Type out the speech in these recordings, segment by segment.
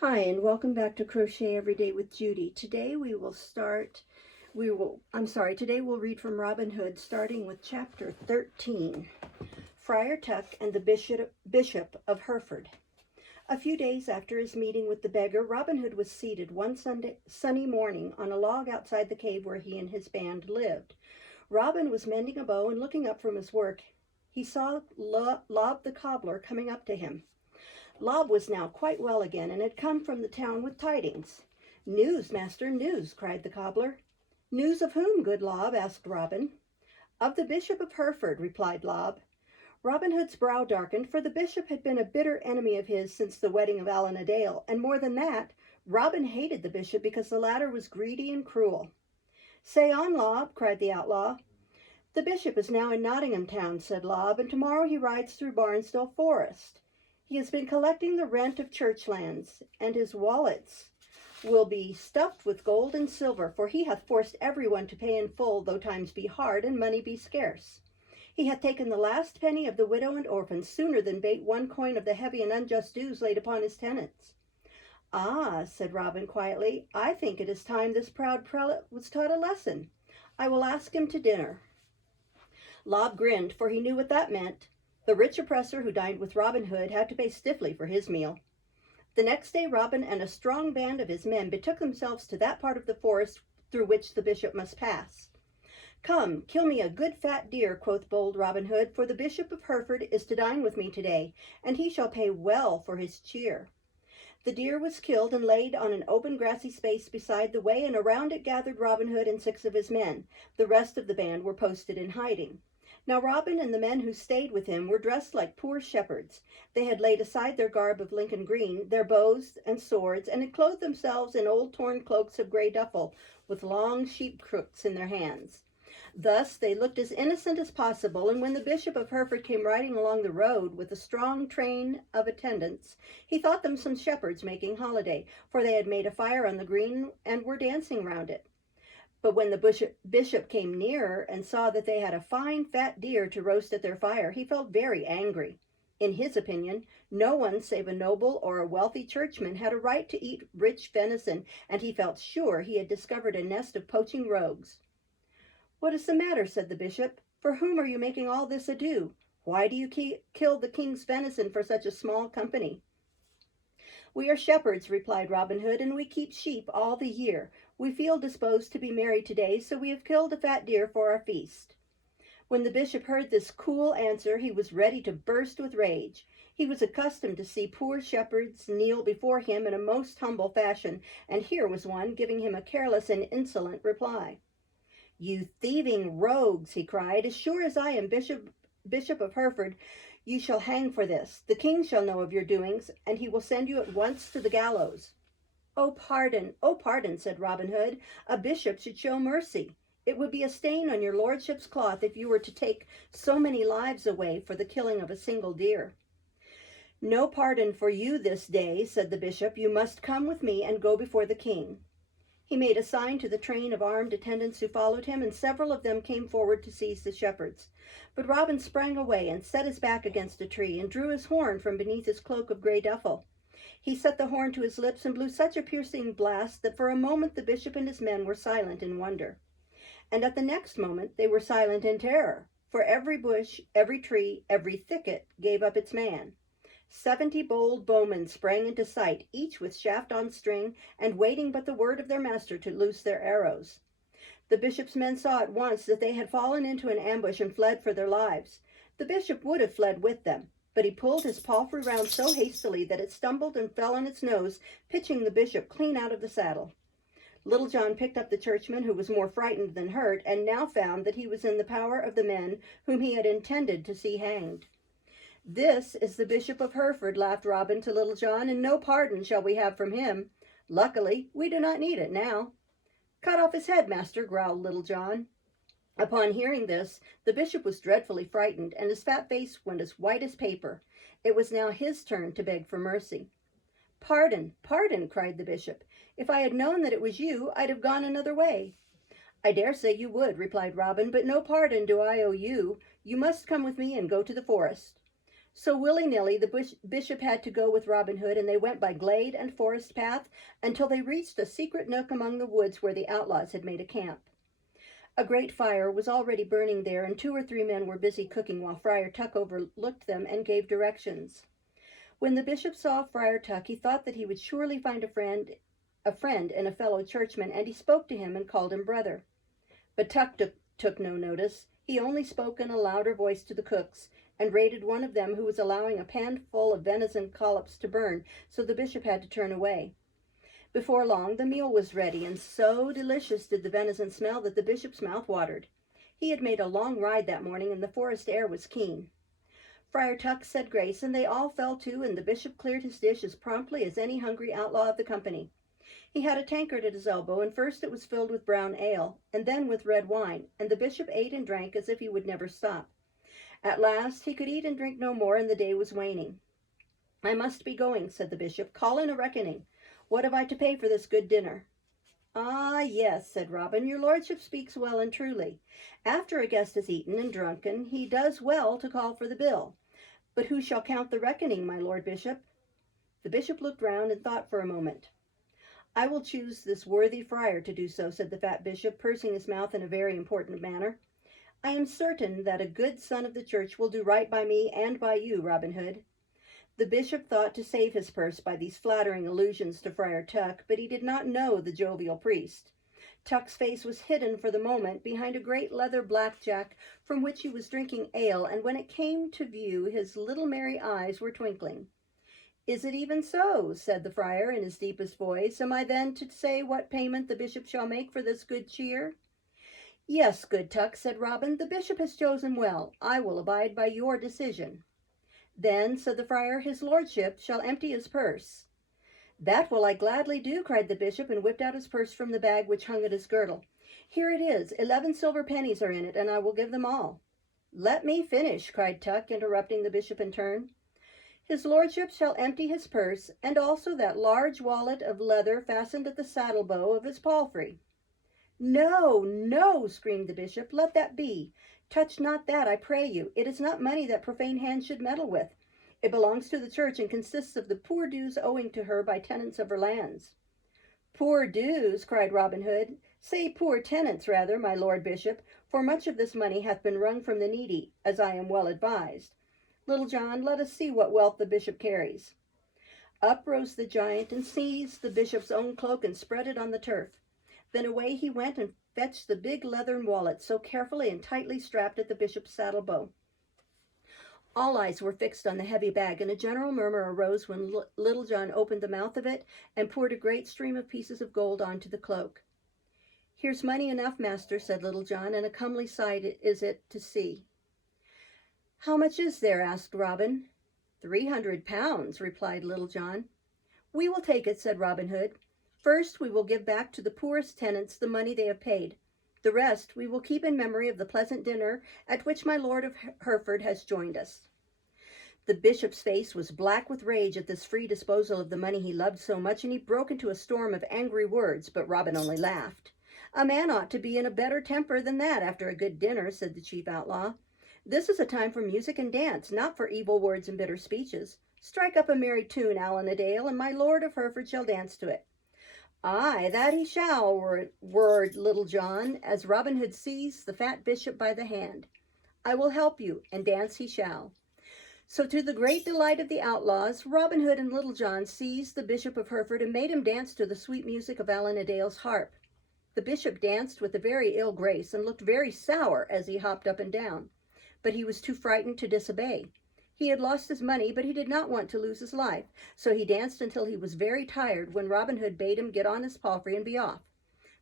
Hi, and welcome back to Crochet Every Day with Judy. Today today we'll read from Robin Hood, starting with chapter 13, Friar Tuck and the Bishop of Hereford. A few days after his meeting with the beggar, Robin Hood was seated one sunny morning on a log outside the cave where he and his band lived. Robin was mending a bow, and looking up from his work, he saw Lob the cobbler coming up to him. Lob was now quite well again, and had come from the town with tidings. "News, master, news!" cried the cobbler. "News of whom, good Lob?" asked Robin. "Of the Bishop of Hereford," replied Lob. Robin Hood's brow darkened, for the bishop had been a bitter enemy of his since the wedding of Allen a Dale, and more than that, Robin hated the bishop because the latter was greedy and cruel. "Say on, Lob," cried the outlaw. "The bishop is now in Nottingham town," said Lob, "and tomorrow he rides through Barnesdale Forest. He has been collecting the rent of church lands, and his wallets will be stuffed with gold and silver, for he hath forced every one to pay in full, though times be hard and money be scarce. He hath taken the last penny of the widow and orphan sooner than bate one coin of the heavy and unjust dues laid upon his tenants." "Ah," said Robin quietly, "I think it is time this proud prelate was taught a lesson. I will ask him to dinner." Lob grinned, for he knew what that meant. The rich oppressor who dined with Robin Hood had to pay stiffly for his meal. The next day Robin and a strong band of his men betook themselves to that part of the forest through which the bishop must pass. "Come, kill me a good fat deer," quoth bold Robin Hood, "for the Bishop of Hereford is to dine with me today, and he shall pay well for his cheer." The deer was killed and laid on an open grassy space beside the way, and around it gathered Robin Hood and 6 of his men. The rest of the band were posted in hiding. Now Robin and the men who stayed with him were dressed like poor shepherds. They had laid aside their garb of Lincoln green, their bows and swords, and had clothed themselves in old torn cloaks of grey duffle, with long sheep crooks in their hands. Thus they looked as innocent as possible, and when the Bishop of Hereford came riding along the road with a strong train of attendants, he thought them some shepherds making holiday, for they had made a fire on the green and were dancing round it. But when the bishop came nearer and saw that they had a fine fat deer to roast at their fire, he felt very angry. In his opinion, no one save a noble or a wealthy churchman had a right to eat rich venison, and he felt sure he had discovered a nest of poaching rogues. "What is the matter?" said the bishop. "For whom are you making all this ado? Why do you kill the king's venison for such a small company?" "We are shepherds," replied Robin Hood, "and we keep sheep all the year. We feel disposed to be merry today, so we have killed a fat deer for our feast." When the bishop heard this cool answer, he was ready to burst with rage. He was accustomed to see poor shepherds kneel before him in a most humble fashion, and here was one giving him a careless and insolent reply. "You thieving rogues," he cried, "as sure as I am Bishop of Hereford, you shall hang for this. The king shall know of your doings, and he will send you at once to the gallows." Oh, pardon," said Robin Hood. "A bishop should show mercy. It would be a stain on your lordship's cloth if you were to take so many lives away for the killing of a single deer." "No pardon for you this day," said the bishop. "You must come with me and go before the king." He made a sign to the train of armed attendants who followed him, and several of them came forward to seize the shepherds. But Robin sprang away and set his back against a tree, and drew his horn from beneath his cloak of grey duffle. He set the horn to his lips and blew such a piercing blast that for a moment the bishop and his men were silent in wonder. And at the next moment they were silent in terror, for every bush, every tree, every thicket gave up its man. 70 bold bowmen sprang into sight, each with shaft on string, and waiting but the word of their master to loose their arrows. The bishop's men saw at once that they had fallen into an ambush and fled for their lives. The bishop would have fled with them, but he pulled his palfrey round so hastily that it stumbled and fell on its nose, pitching the bishop clean out of the saddle. Little John picked up the churchman, who was more frightened than hurt, and now found that he was in the power of the men whom he had intended to see hanged. "This is the Bishop of Hereford," laughed Robin to Little John, "and no pardon shall we have from him. Luckily, we do not need it now." "Cut off his head, master," growled Little John. Upon hearing this, the bishop was dreadfully frightened, and his fat face went as white as paper. It was now his turn to beg for mercy. "Pardon, pardon," cried the bishop. "If I had known that it was you, I'd have gone another way." "I dare say you would," replied Robin, "but no pardon do I owe you. You must come with me and go to the forest." So willy-nilly the bishop had to go with Robin Hood, and they went by glade and forest path until they reached a secret nook among the woods where the outlaws had made a camp. A great fire was already burning there, and 2 or 3 men were busy cooking while Friar Tuck overlooked them and gave directions. When the bishop saw Friar Tuck, he thought that he would surely find a friend and a fellow churchman, and he spoke to him and called him brother. But Tuck took no notice. He only spoke in a louder voice to the cooks, and rated one of them who was allowing a pan full of venison collops to burn, so the bishop had to turn away. Before long the meal was ready, and so delicious did the venison smell that the bishop's mouth watered. He had made a long ride that morning, and the forest air was keen. Friar Tuck said grace, and they all fell to, and the bishop cleared his dish as promptly as any hungry outlaw of the company. He had a tankard at his elbow, and first it was filled with brown ale, and then with red wine, and the bishop ate and drank as if he would never stop. At last he could eat and drink no more, and the day was waning. "I must be going," said the bishop. "Call in a reckoning. What have I to pay for this good dinner?" "Ah, yes," said Robin, "your lordship speaks well and truly. After a guest has eaten and drunken, he does well to call for the bill. But who shall count the reckoning, my lord bishop?" The bishop looked round and thought for a moment. "I will choose this worthy friar to do so," said the fat bishop, pursing his mouth in a very important manner. "I am certain that a good son of the church will do right by me and by you, Robin Hood." The bishop thought to save his purse by these flattering allusions to Friar Tuck, but he did not know the jovial priest. Tuck's face was hidden for the moment behind a great leather blackjack from which he was drinking ale, and when it came to view his little merry eyes were twinkling. "Is it even so?" said the friar in his deepest voice. "Am I then to say what payment the bishop shall make for this good cheer?" "Yes, good Tuck," said Robin, "the bishop has chosen well. I will abide by your decision." "Then," said the friar, "his lordship shall empty his purse." "That will I gladly do," cried the bishop, and whipped out his purse from the bag which hung at his girdle. "Here it is. 11 silver pennies are in it, and I will give them all." "Let me finish," cried Tuck, interrupting the bishop in turn. "His lordship shall empty his purse, and also that large wallet of leather fastened at the saddle bow of his palfrey." "No, no," screamed the bishop, "let that be. Touch not that, I pray you. It is not money that profane hands should meddle with. It belongs to the church and consists of the poor dues owing to her by tenants of her lands." "Poor dues!" cried Robin Hood. "Say poor tenants, rather, my lord bishop, for much of this money hath been wrung from the needy, as I am well advised. Little John, let us see what wealth the bishop carries." Up rose the giant and seized the bishop's own cloak and spread it on the turf. Then away he went and fetched the big leathern wallet, so carefully and tightly strapped at the bishop's saddle bow. All eyes were fixed on the heavy bag, and a general murmur arose when Little John opened the mouth of it and poured a great stream of pieces of gold onto the cloak. "Here's money enough, master," said Little John, "and a comely sight is it to see." "How much is there?" asked Robin. £300, replied Little John. "We will take it," said Robin Hood. "First, we will give back to the poorest tenants the money they have paid. The rest we will keep in memory of the pleasant dinner at which my lord of Hereford has joined us." The bishop's face was black with rage at this free disposal of the money he loved so much, and he broke into a storm of angry words, but Robin only laughed. "A man ought to be in a better temper than that after a good dinner," said the chief outlaw. "This is a time for music and dance, not for evil words and bitter speeches. Strike up a merry tune, Allan a Dale, and my lord of Hereford shall dance to it." "Aye, that he shall," roared Little John, as Robin Hood seized the fat bishop by the hand. "I will help you, and dance he shall." So to the great delight of the outlaws, Robin Hood and Little John seized the Bishop of Hereford and made him dance to the sweet music of Allan a Dale's harp. The bishop danced with a very ill grace and looked very sour as he hopped up and down, but he was too frightened to disobey. He had lost his money, but he did not want to lose his life, so he danced until he was very tired when Robin Hood bade him get on his palfrey and be off.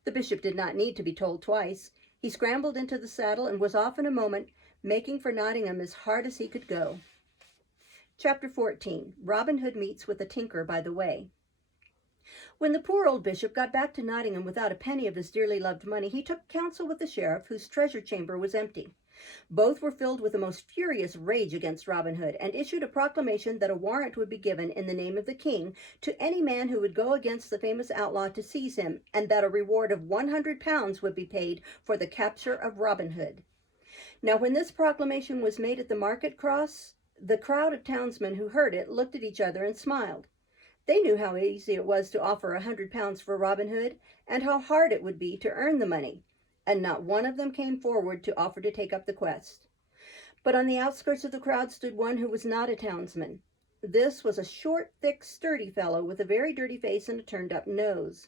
The bishop did not need to be told twice. He scrambled into the saddle and was off in a moment, making for Nottingham as hard as he could go. Chapter 14. Robin Hood meets with a tinker by the way. When the poor old bishop got back to Nottingham without a penny of his dearly loved money, he took counsel with the sheriff, whose treasure chamber was empty. Both were filled with the most furious rage against Robin Hood, and issued a proclamation that a warrant would be given in the name of the king to any man who would go against the famous outlaw to seize him, and that a reward of £100 would be paid for the capture of Robin Hood. Now when this proclamation was made at the market cross, The crowd of townsmen who heard it looked at each other and smiled. They knew how easy it was to offer 100 pounds for Robin Hood, and how hard it would be to earn the money, and not one of them came forward to offer to take up the quest. But on the outskirts of the crowd stood one who was not a townsman. This was a short, thick, sturdy fellow with a very dirty face and a turned-up nose.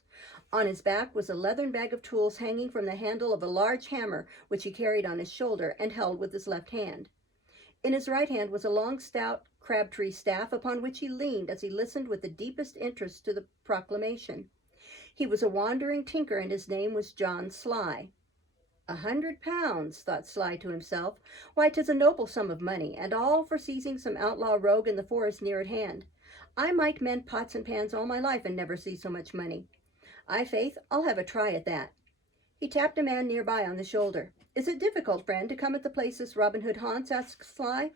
On his back was a leathern bag of tools hanging from the handle of a large hammer which he carried on his shoulder and held with his left hand. In his right hand was a long, stout crabtree staff upon which he leaned as he listened with the deepest interest to the proclamation. He was a wandering tinker, and his name was John Sly. 100 pounds, thought Sly to himself. Why, 'tis a noble sum of money, and all for seizing some outlaw rogue in the forest near at hand. I might mend pots and pans all my life and never see so much money. Faith, I'll have a try at that. He tapped a man nearby on the shoulder. Is it difficult, friend, to come at the places Robin Hood haunts? Asked Sly.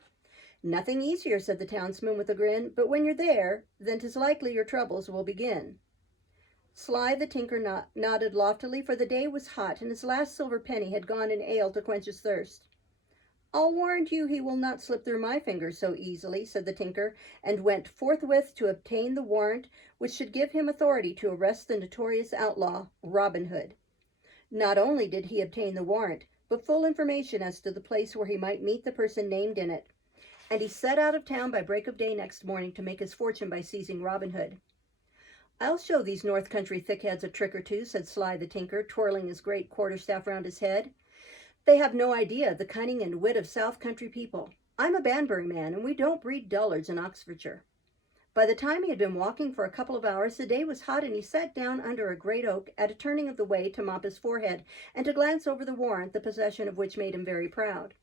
Nothing easier, said the townsman with a grin, but when you're there, then 'tis likely your troubles will begin. Sly the tinker nodded loftily, for the day was hot, and his last silver penny had gone in ale to quench his thirst. I'll warrant you he will not slip through my fingers so easily, said the tinker, and went forthwith to obtain the warrant which should give him authority to arrest the notorious outlaw, Robin Hood. Not only did he obtain the warrant, but full information as to the place where he might meet the person named in it, and he set out of town by break of day next morning to make his fortune by seizing Robin Hood. I'll show these north country thickheads a trick or two, said Sly the tinker, twirling his great quarterstaff round his head. They have no idea of the cunning and wit of south country people. I'm a Banbury man, and we don't breed dullards in Oxfordshire. By the time he had been walking for a couple of hours, the day was hot, and he sat down under a great oak at a turning of the way to mop his forehead and to glance over the warrant, the possession of which made him very proud.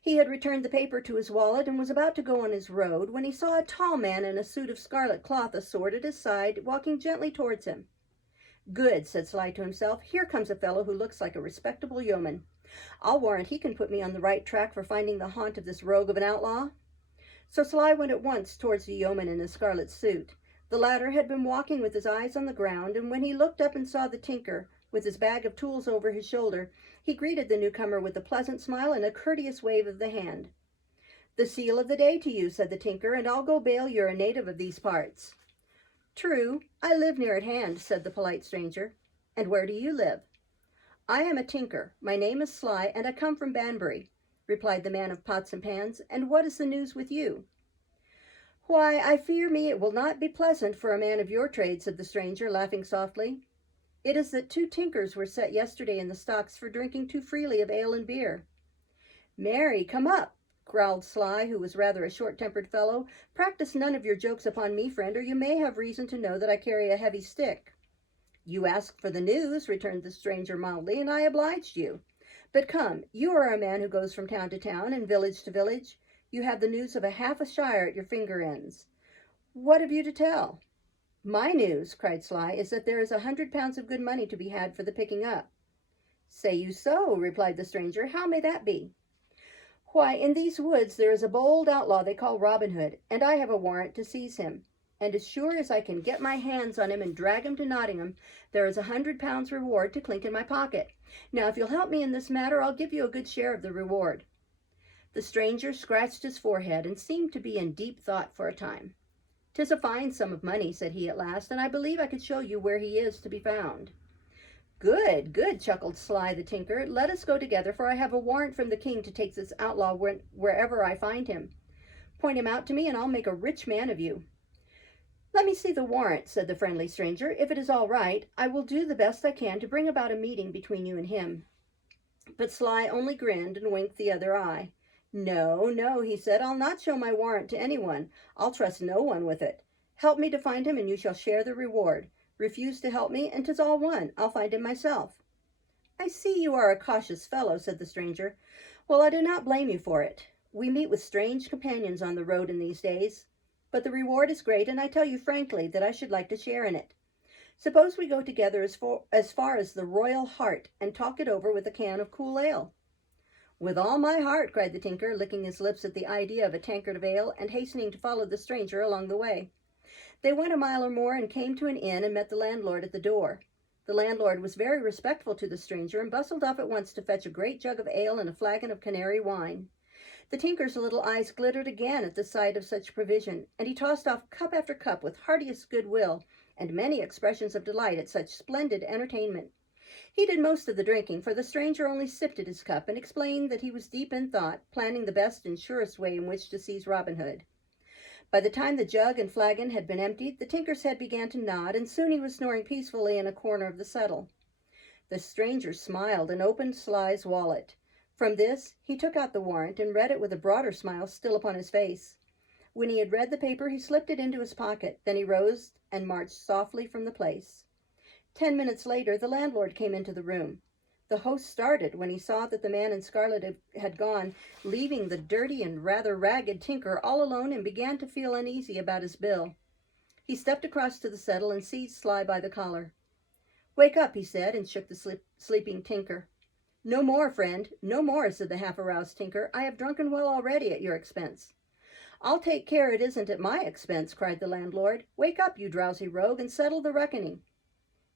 He had returned the paper to his wallet and was about to go on his road when he saw a tall man in a suit of scarlet cloth, a sword at his side, walking gently towards him. Good, said Sly to himself. Here comes a fellow who looks like a respectable yeoman. I'll warrant he can put me on the right track for finding the haunt of this rogue of an outlaw. So Sly went at once towards the yeoman in his scarlet suit. The latter had been walking with his eyes on the ground, and when he looked up and saw the tinker, with his bag of tools over his shoulder, he greeted the newcomer with a pleasant smile and a courteous wave of the hand. The seal of the day to you, said the tinker, and I'll go bail you're a native of these parts. True, I live near at hand, said the polite stranger. And where do you live? I am a tinker. My name is Sly, and I come from Banbury, replied the man of pots and pans. And what is the news with you? Why, I fear me it will not be pleasant for a man of your trade, said the stranger, laughing softly. It is that 2 tinkers were set yesterday in the stocks for drinking too freely of ale and beer. Marry, come up, growled Sly, who was rather a short-tempered fellow. Practice none of your jokes upon me, friend, or you may have reason to know that I carry a heavy stick. You asked for the news, returned the stranger mildly, and I obliged you. But come, you are a man who goes from town to town and village to village. You have the news of half a shire at your finger ends. What have you to tell? My news, cried Sly, is that there is 100 pounds of good money to be had for the picking up. Say you so, replied the stranger. How may that be? Why, in these woods there is a bold outlaw they call Robin Hood, and I have a warrant to seize him. And as sure as I can get my hands on him and drag him to Nottingham, there is 100 pounds reward to clink in my pocket. Now, if you'll help me in this matter, I'll give you a good share of the reward. The stranger scratched his forehead and seemed to be in deep thought for a time. 'Tis a fine sum of money, said he at last, and I believe I could show you where he is to be found. Good, good, chuckled Sly the tinker. Let us go together, for I have a warrant from the king to take this outlaw wherever I find him. Point him out to me, and I'll make a rich man of you. Let me see the warrant, said the friendly stranger. If it is all right, I will do the best I can to bring about a meeting between you and him. But Sly only grinned and winked the other eye. No, no, he said, I'll not show my warrant to anyone. I'll trust no one with it. Help me to find him, and you shall share the reward. Refuse to help me, and 'tis all one. I'll find him myself. I see you are a cautious fellow, said the stranger. Well, I do not blame you for it. We meet with strange companions on the road in these days. But the reward is great, and I tell you frankly that I should like to share in it. Suppose we go together as far as the Royal Hart, and talk it over with a can of cool ale. With all my heart, cried the tinker, licking his lips at the idea of a tankard of ale, and hastening to follow the stranger along the way. They went a mile or more and came to an inn and met the landlord at the door. The landlord was very respectful to the stranger and bustled off at once to fetch a great jug of ale and a flagon of Canary wine. The tinker's little eyes glittered again at the sight of such provision, and he tossed off cup after cup with heartiest good will and many expressions of delight at such splendid entertainment. He did most of the drinking, for the stranger only sipped at his cup and explained that he was deep in thought, planning the best and surest way in which to seize Robin Hood. By the time the jug and flagon had been emptied, the tinker's head began to nod, and soon he was snoring peacefully in a corner of the settle. The stranger smiled and opened Sly's wallet. From this he took out the warrant and read it with a broader smile still upon his face. When he had read the paper, he slipped it into his pocket. Then he rose and marched softly from the place. 10 minutes later, the landlord came into the room. The host started when he saw that the man in scarlet had gone, leaving the dirty and rather ragged tinker all alone, and began to feel uneasy about his bill. He stepped across to the settle and seized Sly by the collar. "Wake up," he said, and shook the sleeping tinker. "No more, friend, no more," said the half-aroused tinker. "I have drunken well already at your expense." "I'll take care it isn't at my expense," cried the landlord. "Wake up, you drowsy rogue, and settle the reckoning."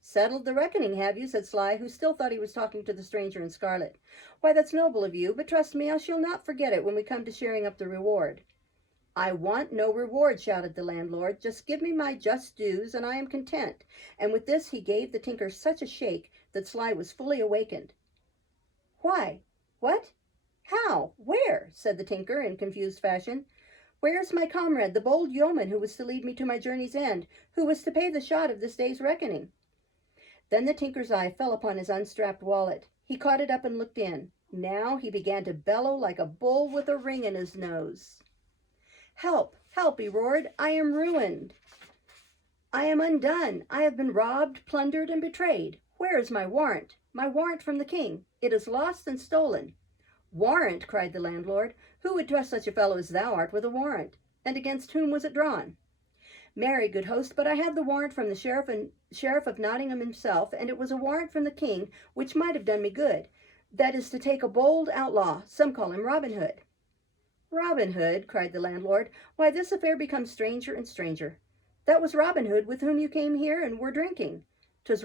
"Settled the reckoning, have you?" said Sly, who still thought he was talking to the stranger in scarlet. "Why, that's noble of you, but trust me, I shall not forget it when we come to sharing up the reward." "I want no reward," shouted the landlord. "Just give me my just dues, and I am content." And with this he gave the tinker such a shake that Sly was fully awakened. "Why? What? How? Where?" said the tinker in confused fashion. "Where is my comrade, the bold yeoman who was to lead me to my journey's end, who was to pay the shot of this day's reckoning?" Then the tinker's eye fell upon his unstrapped wallet. He caught it up and looked in. Now he began to bellow like a bull with a ring in his nose. "Help! Help!" he roared. "I am ruined. I am undone. I have been robbed, plundered, and betrayed. Where is my warrant? My warrant from the king. It is lost and stolen." "Warrant!" cried the landlord. "Who would trust such a fellow as thou art with a warrant? And against whom was it drawn?" "Marry, good host, but I have the warrant from the sheriff of Nottingham himself, and it was a warrant from the king which might have done me good. That is to take a bold outlaw. Some call him Robin Hood." "Robin Hood!" cried the landlord. "Why, this affair becomes stranger and stranger. That was Robin Hood with whom you came here and were drinking. 'Twas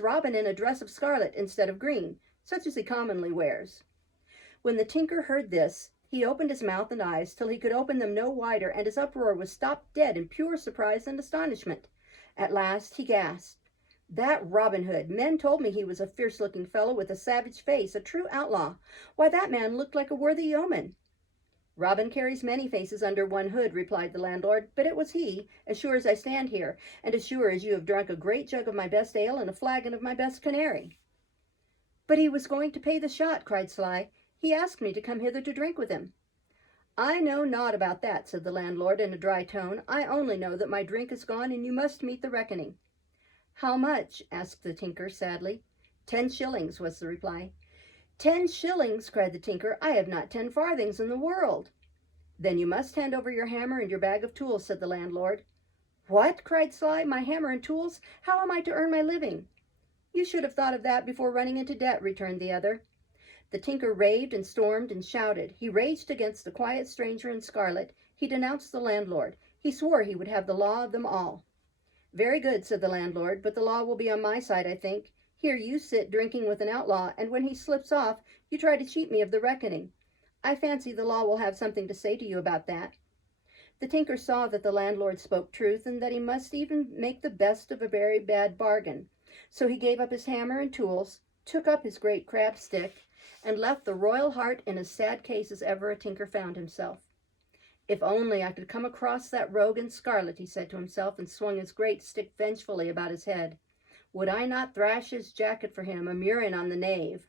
Robin in a dress of scarlet instead of green, such as he commonly wears." When the tinker heard this, he opened his mouth and eyes till he could open them no wider, and his uproar was stopped dead in pure surprise and astonishment. At last he gasped, "That Robin Hood! Men told me he was a fierce-looking fellow with a savage face, a true outlaw. Why, that man looked like a worthy yeoman." "Robin carries many faces under one hood," replied the landlord, "but it was he, as sure as I stand here, and as sure as you have drunk a great jug of my best ale and a flagon of my best canary." "But he was going to pay the shot," cried Sly. "He asked me to come hither to drink with him." "I know naught about that," said the landlord in a dry tone. "I only know that my drink is gone, and you must meet the reckoning." "How much?" asked the tinker sadly. 10 shillings, was the reply. 10 shillings, cried the tinker. "I have not 10 farthings in the world." "Then you must hand over your hammer and your bag of tools," said the landlord. "What?" cried Sly. "My hammer and tools? How am I to earn my living?" "You should have thought of that before running into debt," returned the other. The tinker raved and stormed and shouted. He raged against the quiet stranger in scarlet. He denounced the landlord. He swore he would have the law of them all. "Very good," said the landlord, "but the law will be on my side, I think. Here you sit drinking with an outlaw, and when he slips off, you try to cheat me of the reckoning. I fancy the law will have something to say to you about that." The tinker saw that the landlord spoke truth, and that he must even make the best of a very bad bargain. So he gave up his hammer and tools, took up his great crab stick, and left the royal heart in as sad case as ever a tinker found himself. "If only I could come across that rogue in scarlet," he said to himself, and swung his great stick vengefully about his head. "Would I not thrash his jacket for him, a murrain on the knave?"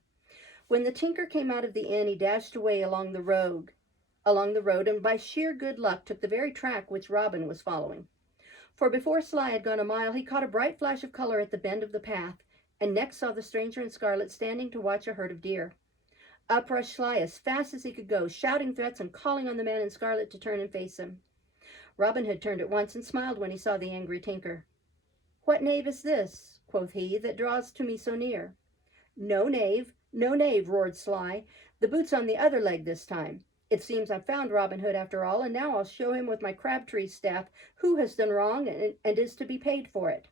When the tinker came out of the inn, he dashed away along the road, and by sheer good luck took the very track which Robin was following. For before Sly had gone a mile, he caught a bright flash of color at the bend of the path, and next saw the stranger in scarlet standing to watch a herd of deer. Up rushed Sly as fast as he could go, shouting threats and calling on the man in scarlet to turn and face him. Robin Hood turned at once and smiled when he saw the angry tinker. "What knave is this," quoth he, "that draws to me so near?" No knave, roared Sly. "The boot's on the other leg this time. It seems I've found Robin Hood after all, and now I'll show him with my crabtree staff who has done wrong and is to be paid for it."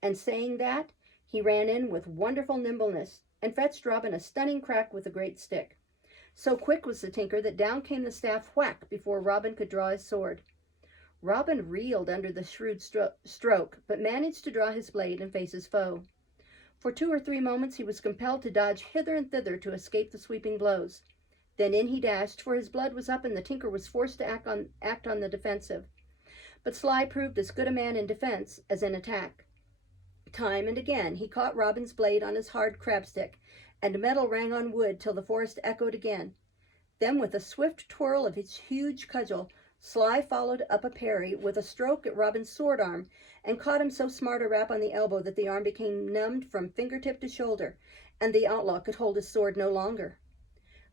And saying that, he ran in with wonderful nimbleness, and fetched Robin a stunning crack with the great stick. So quick was the tinker that down came the staff whack before Robin could draw his sword. Robin reeled under the shrewd stroke, but managed to draw his blade and face his foe. For 2 or 3 moments he was compelled to dodge hither and thither to escape the sweeping blows. Then in he dashed, for his blood was up and the tinker was forced to act on the defensive. But Sly proved as good a man in defense as in attack. Time and again he caught Robin's blade on his hard crabstick, and metal rang on wood till the forest echoed again. Then with a swift twirl of his huge cudgel, Sly followed up a parry with a stroke at Robin's sword arm, and caught him so smart a rap on the elbow that the arm became numbed from fingertip to shoulder, and the outlaw could hold his sword no longer.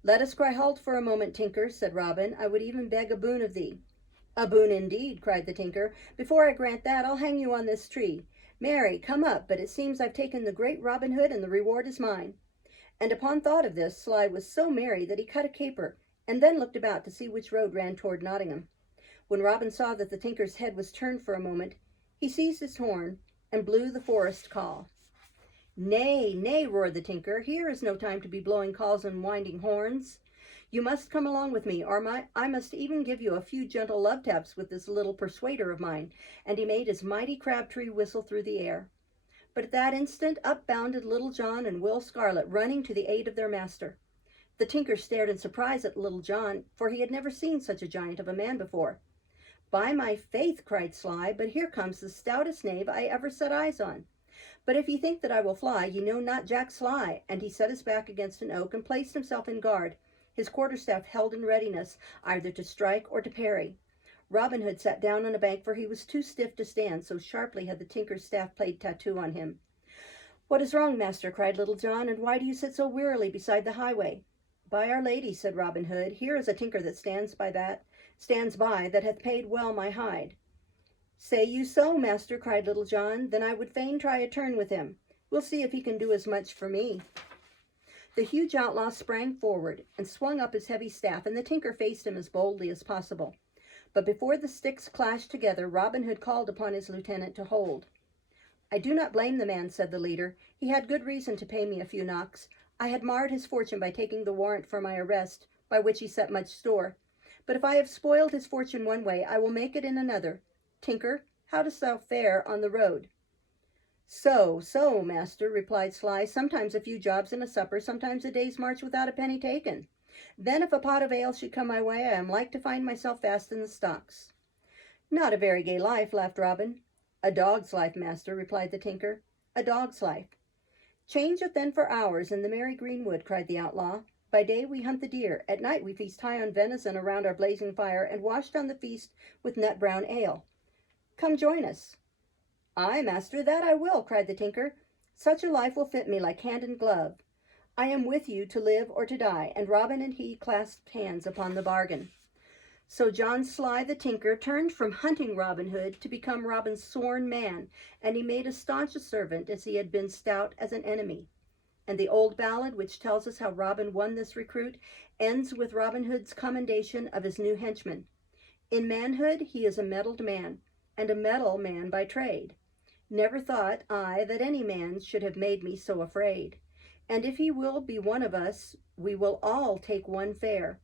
"Let us cry halt for a moment, tinker," said Robin. "I would even beg a boon of thee." "A boon indeed," cried the tinker. "Before I grant that, I'll hang you on this tree. Marry, come up, but it seems I've taken the great Robin Hood, and the reward is mine." And upon thought of this, Sly was so merry that he cut a caper, and then looked about to see which road ran toward Nottingham. When Robin saw that the tinker's head was turned for a moment, he seized his horn and blew the forest call. "Nay, nay," roared the tinker, "here is no time to be blowing calls and winding horns. You must come along with me, or I must even give you a few gentle love taps with this little persuader of mine," and he made his mighty crabtree whistle through the air. But at that instant up bounded Little John and Will Scarlet, running to the aid of their master. The tinker stared in surprise at Little John, for he had never seen such a giant of a man before. "By my faith," cried Sly, "but here comes the stoutest knave I ever set eyes on. But if ye think that I will fly, ye know not Jack Sly." And he set his back against an oak and placed himself in guard, his quarterstaff held in readiness, either to strike or to parry. Robin Hood sat down on a bank, for he was too stiff to stand, so sharply had the tinker's staff played tattoo on him. "What is wrong, master?" cried Little John, "and why do you sit so wearily beside the highway?" "By Our Lady," said Robin Hood, "here is a tinker that stands by that hath paid well my hide." "Say you so, master?" cried Little John. "Then I would fain try a turn with him. We'll see if he can do as much for me." The huge outlaw sprang forward and swung up his heavy staff, and the tinker faced him as boldly as possible. But before the sticks clashed together, Robin Hood called upon his lieutenant to hold. "I do not blame the man," said the leader. "He had good reason to pay me a few knocks. I had marred his fortune by taking the warrant for my arrest, by which he set much store. But if I have spoiled his fortune one way, I will make it in another. Tinker, how dost thou fare on the road?" So, master," replied Sly, "sometimes a few jobs and a supper, sometimes a day's march without a penny taken. Then if a pot of ale should come my way, I am like to find myself fast in the stocks." "Not a very gay life," laughed Robin. "A dog's life, master," replied the tinker. "A dog's life." "Change it then for ours in the merry greenwood," cried the outlaw. "By day we hunt the deer, at night we feast high on venison around our blazing fire, and wash down the feast with nut brown ale. Come join us." "Aye, master, that I will," cried the tinker. "Such a life will fit me like hand and glove. I am with you to live or to die," and Robin and he clasped hands upon the bargain. So John Sly the tinker turned from hunting Robin Hood to become Robin's sworn man, and he made as staunch a servant as he had been stout as an enemy. And the old ballad, which tells us how Robin won this recruit, ends with Robin Hood's commendation of his new henchman. "In manhood he is a mettled man, and a mettle man by trade. Never thought I that any man should have made me so afraid. And if he will be one of us, we will all take one fare,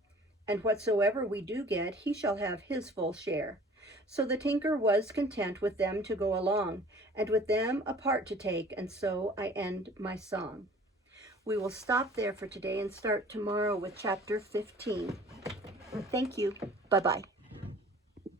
and whatsoever we do get, he shall have his full share." So the tinker was content with them to go along, and with them a part to take, and so I end my song. We will stop there for today and start tomorrow with chapter 15. Thank you. Bye-bye.